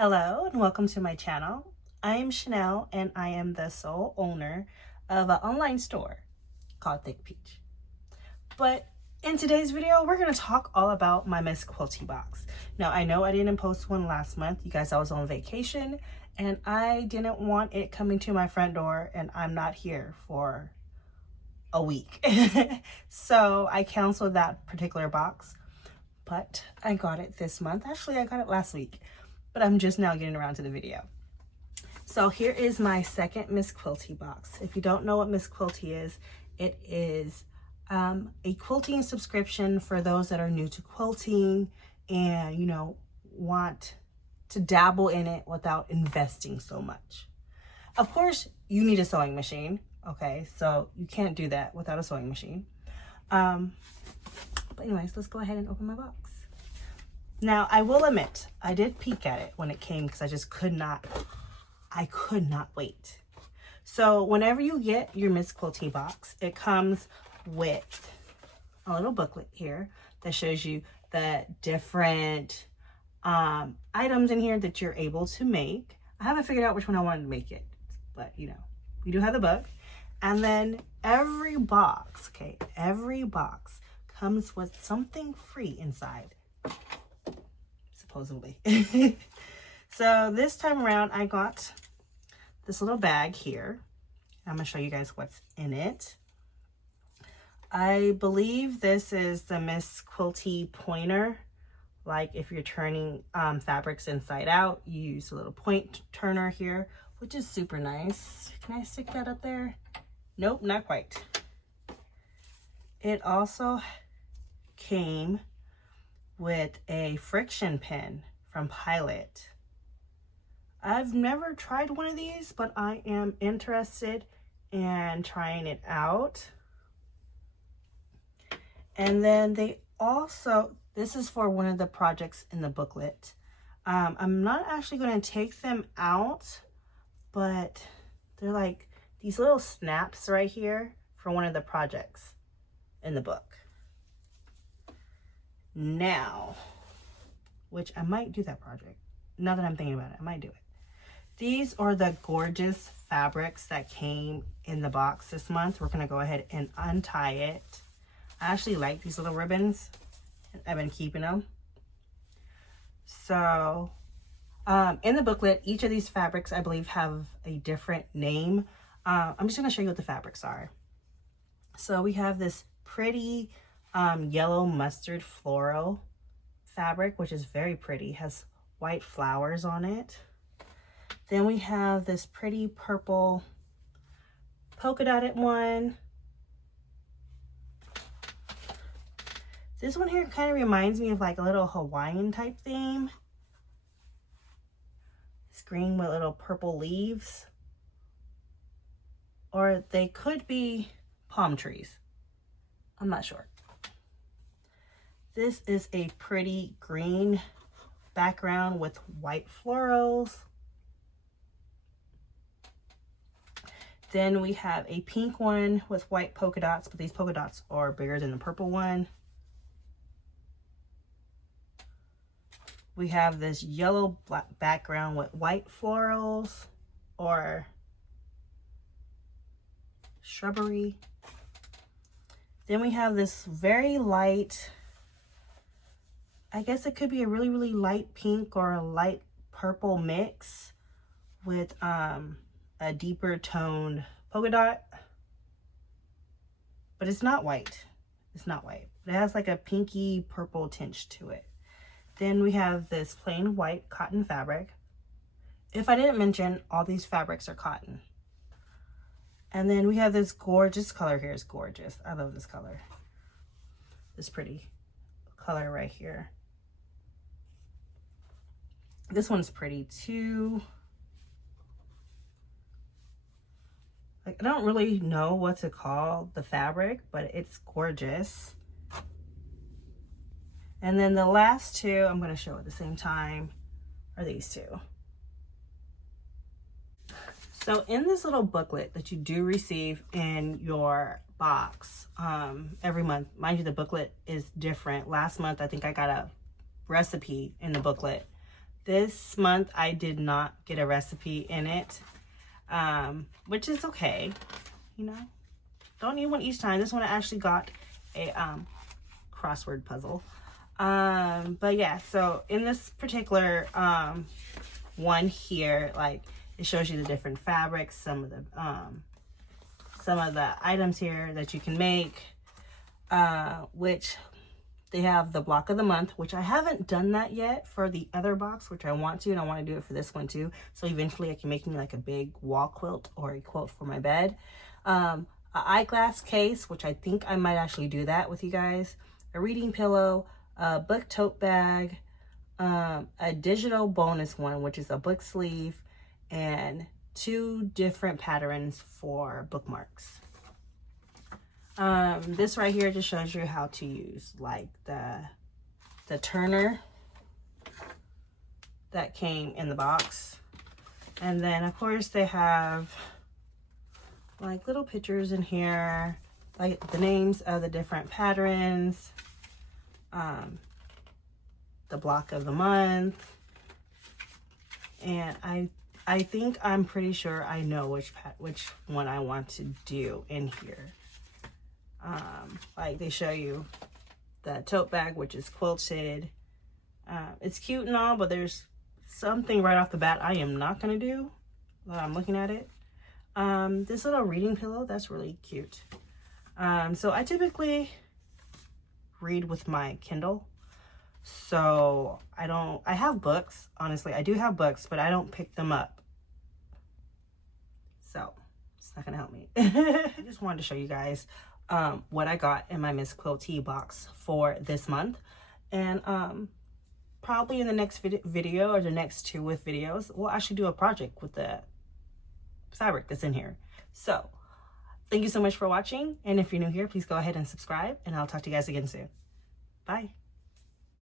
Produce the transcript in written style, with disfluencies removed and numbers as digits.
Hello and welcome to my channel. I am Chanel and I am the sole owner of an online store called THICC. But in today's video, we're going to talk all about my Miss Quilty box. Now, I know I didn't post one last month. You guys, I was on vacation and I didn't want it coming to my front door and I'm not here for a week. So I canceled that particular box, but I got it this month. Actually, I got it last week, but I'm just now getting around to the video. So here is my second Miss Quilty box. If you don't know what Miss Quilty is, it is a quilting subscription for those that are new to quilting and, want to dabble in it without investing so much. Of course, you need a sewing machine. Okay, so you can't do that without a sewing machine. But anyways, let's go ahead and open my box. Now, I will admit, I did peek at it when it came because I could not wait. So whenever you get your Miss Quilty box, it comes with a little booklet here that shows you the different items in here that you're able to make. I haven't figured out which one I wanted to make it, but we do have the book. And then every box comes with something free inside, supposedly. So this time around, I got this little bag here. I'm gonna show you guys what's in it. I believe this is the Miss Quilty pointer. Like if you're turning fabrics inside out, you use a little point turner here, which is super nice. Can I stick that up there? Nope, not quite. It also came with a friction pen from Pilot. I've never tried one of these, but I am interested in trying it out. And then they also, this is for one of the projects in the booklet. I'm not actually going to take them out, but they're like these little snaps right here for one of the projects in the book. Now, which I might do that project. Now that I'm thinking about it, I might do it. These are the gorgeous fabrics that came in the box this month. We're going to go ahead and untie it. I actually like these little ribbons. I've been keeping them. So, in the booklet, each of these fabrics, I believe, have a different name. I'm just going to show you what the fabrics are. So we have this pretty yellow mustard floral fabric, which is very pretty. It has white flowers on it. Then we have this pretty purple polka dotted one. This one here kind of reminds me of like a little Hawaiian type theme. It's green with little purple leaves. Or they could be palm trees. I'm not sure. This is a pretty green background with white florals. Then we have a pink one with white polka dots, but these polka dots are bigger than the purple one. We have this yellow black background with white florals or shrubbery. Then we have this very light, I guess it could be a really, really light pink or a light purple mix with a deeper toned polka dot. But it's not white. It's not white. It has like a pinky purple tinge to it. Then we have this plain white cotton fabric. If I didn't mention, all these fabrics are cotton. And then we have this gorgeous color here. It's gorgeous. I love this color. This pretty color right here. This one's pretty too. Like, I don't really know what to call the fabric, but it's gorgeous. And then the last two, I'm going to show at the same time, are these two. So in this little booklet that you do receive in your box every month, mind you, the booklet is different. Last month, I think I got a recipe in the booklet. This month I did not get a recipe in it, which is okay, you know. Don't need one each time. This one I actually got a crossword puzzle. But yeah, so in this particular one here, like, it shows you the different fabrics, some of the items here that you can make, which they have the block of the month, which I haven't done that yet for the other box, which I want to, and I want to do it for this one too. So eventually I can make me like a big wall quilt or a quilt for my bed. An eyeglass case, which I think I might actually do that with you guys. A reading pillow, a book tote bag, a digital bonus one, which is a book sleeve, and 2 different patterns for bookmarks. This right here just shows you how to use like the turner that came in the box. And then of course they have like little pictures in here, like the names of the different patterns, the block of the month, and I think I'm pretty sure I know which one I want to do in here. Like they show you the tote bag, which is quilted. It's cute and all, but there's something right off the bat I am not gonna do while I'm looking at it. This little reading pillow, that's really cute. So I typically read with my Kindle. So I have books, honestly, I do have books, but I don't pick them up. So it's not gonna help me. I just wanted to show you guys what I got in my Miss Quilty box for this month. And probably in the next video or the next 2 with videos, we'll actually do a project with the fabric that's in here. So thank you so much for watching, and if you're new here, please go ahead and subscribe, and I'll talk to you guys again soon. Bye.